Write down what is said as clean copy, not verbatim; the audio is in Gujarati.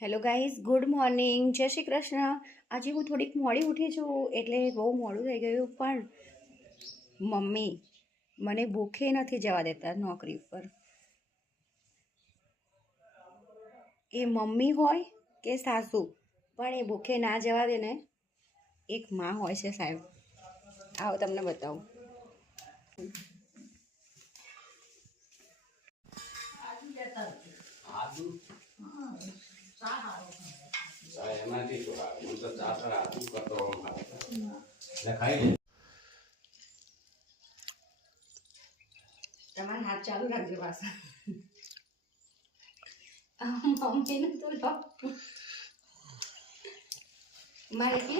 હેલો ગાઈઝ, ગુડ મોર્નિંગ, જય શ્રી કૃષ્ણ. આજે હું થોડીક મોડી ઉઠી છું એટલે બહુ મોડું થઈ ગયું, પણ મમ્મી મને ભૂખે નથી જવા દેતા નોકરી ઉપર. એ મમ્મી હોય કે સાસુ, પણ એ ભૂખે ના જવા દે ને. એક માં હોય છે સાહેબ. આવો તમને બતાવું. તમારે હાથ ચાલુ રાખજો પાછા. મમ્મીને તો લો મારે કે